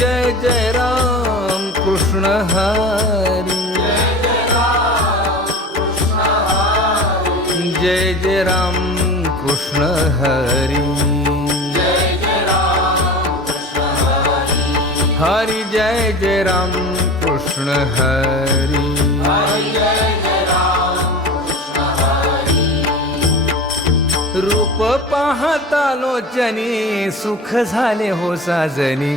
जय जय राम कृष्ण हरी। जय जय राम कृष्ण हरी। हरी जय जय राम कृष्ण हरी। रूप पाहता लोचनी सुख झाले हो साजनी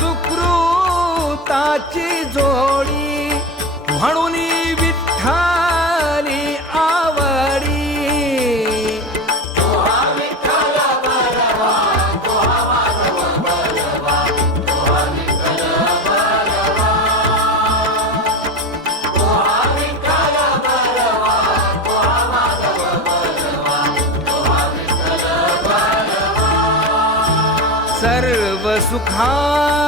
सुकृताची जोडी म्हणून विठ्ठाली आवडी. सर्व सुखा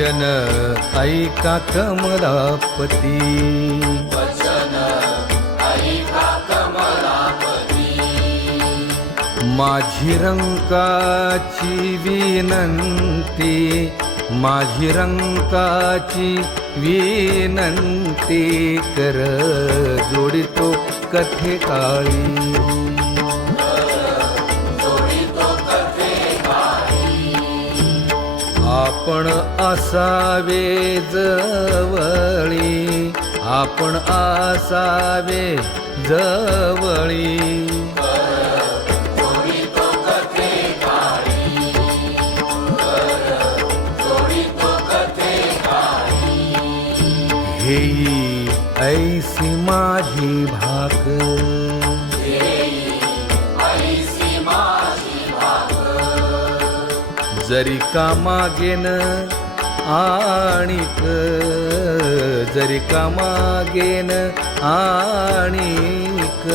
वचन ऐका कमलापती. माझी रंकाची विनंती माझी रंकाची विनंती कर जोडितो कथे काळी आपण असावे जवळी. आपण असावे जवळी. हेई ऐसी माझी भाकर जरी का मागेन आणिक जरी का मागेन आणिक.